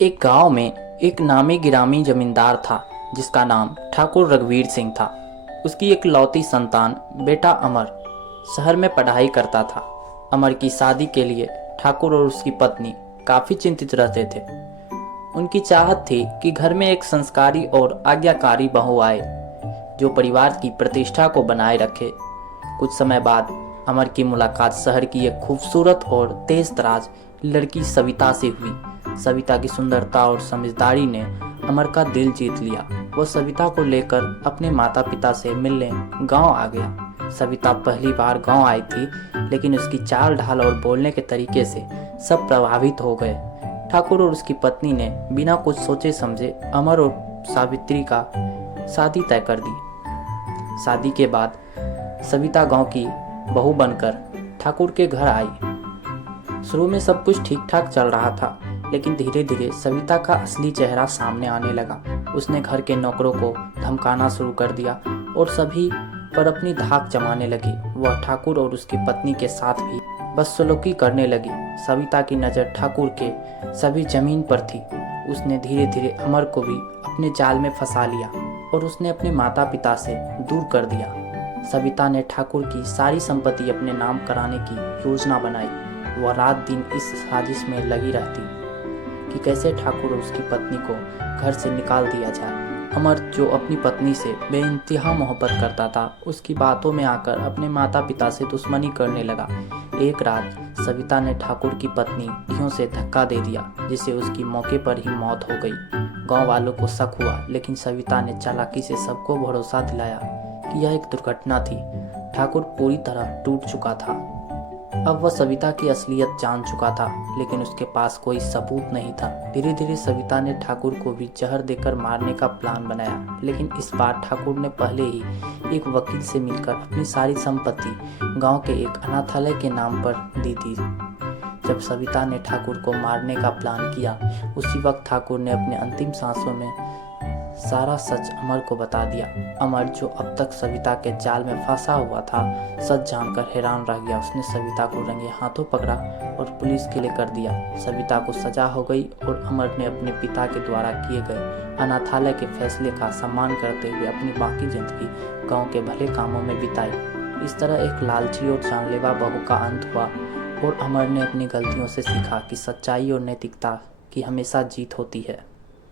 एक गांव में एक नामी गिरामी जमींदार था जिसका नाम ठाकुर रघुवीर सिंह था। उसकी एक लौती संतान बेटा अमर शहर में पढ़ाई करता था। अमर की शादी के लिए ठाकुर और उसकी पत्नी काफ़ी चिंतित रहते थे। उनकी चाहत थी कि घर में एक संस्कारी और आज्ञाकारी बहू आए जो परिवार की प्रतिष्ठा को बनाए रखे। कुछ समय बाद अमर की मुलाकात शहर की एक खूबसूरत और तेज तराज लड़की सविता से हुई। सविता की सुंदरता और समझदारी ने अमर का दिल जीत लिया। वह सविता को लेकर अपने माता पिता से मिलने गांव आ गया। सविता पहली बार गांव आई थी, लेकिन उसकी चाल ढाल और बोलने के तरीके से सब प्रभावित हो गए। ठाकुर और उसकी पत्नी ने बिना कुछ सोचे समझे अमर और सावित्री का शादी तय कर दी। शादी के बाद सविता गांव की बहू बनकर ठाकुर के घर आई। शुरू में सब कुछ ठीक ठाक चल रहा था, लेकिन धीरे धीरे सविता का असली चेहरा सामने आने लगा। उसने घर के नौकरों को धमकाना शुरू कर दिया और सभी पर अपनी धाक जमाने लगी। वह ठाकुर और उसकी पत्नी के साथ भी बदसलूकी करने लगी। सविता की नज़र ठाकुर के सभी जमीन पर थी। उसने धीरे धीरे अमर को भी अपने जाल में फंसा लिया और उसने अपने माता पिता से दूर कर दिया। सविता ने ठाकुर की सारी संपत्ति अपने नाम कराने की योजना बनाई। वह रात दिन इस साजिश में लगी रहती कि कैसे ठाकुर और उसकी पत्नी को घर से निकाल दिया जाए। अमर, जो अपनी पत्नी से बेइंतहा मोहब्बत करता था, उसकी बातों में आकर अपने माता पिता से दुश्मनी करने लगा। एक रात सविता ने ठाकुर की पत्नी ढियों से धक्का दे दिया, जिससे उसकी मौके पर ही मौत हो गई। गांव वालों को शक हुआ, लेकिन सविता ने चालाकी से सबको भरोसा दिलाया कि यह एक दुर्घटना थी। ठाकुर पूरी तरह टूट चुका था। अब वह सविता की असलियत जान चुका था, लेकिन उसके पास कोई सबूत नहीं था। धीरे धीरे सविता ने ठाकुर को भी जहर देकर मारने का प्लान बनाया, लेकिन इस बार ठाकुर ने पहले ही एक वकील से मिलकर अपनी सारी संपत्ति गांव के एक अनाथालय के नाम पर दी थी। जब सविता ने ठाकुर को मारने का प्लान किया, उसी वक्त ठाकुर ने अपने अंतिम सांसों में सारा सच अमर को बता दिया। अमर, जो अब तक सविता के जाल में फंसा हुआ था, सच जानकर हैरान रह गया। उसने सविता को रंगे हाथों पकड़ा और पुलिस के लिए कर दिया। सविता को सजा हो गई और अमर ने अपने पिता के द्वारा किए गए अनाथालय के फैसले का सम्मान करते हुए अपनी बाकी जिंदगी गांव के भले कामों में बिताई। इस तरह एक लालची और जानलेवा बहू का अंत हुआ और अमर ने अपनी गलतियों से सीखा कि सच्चाई और नैतिकता की हमेशा जीत होती है।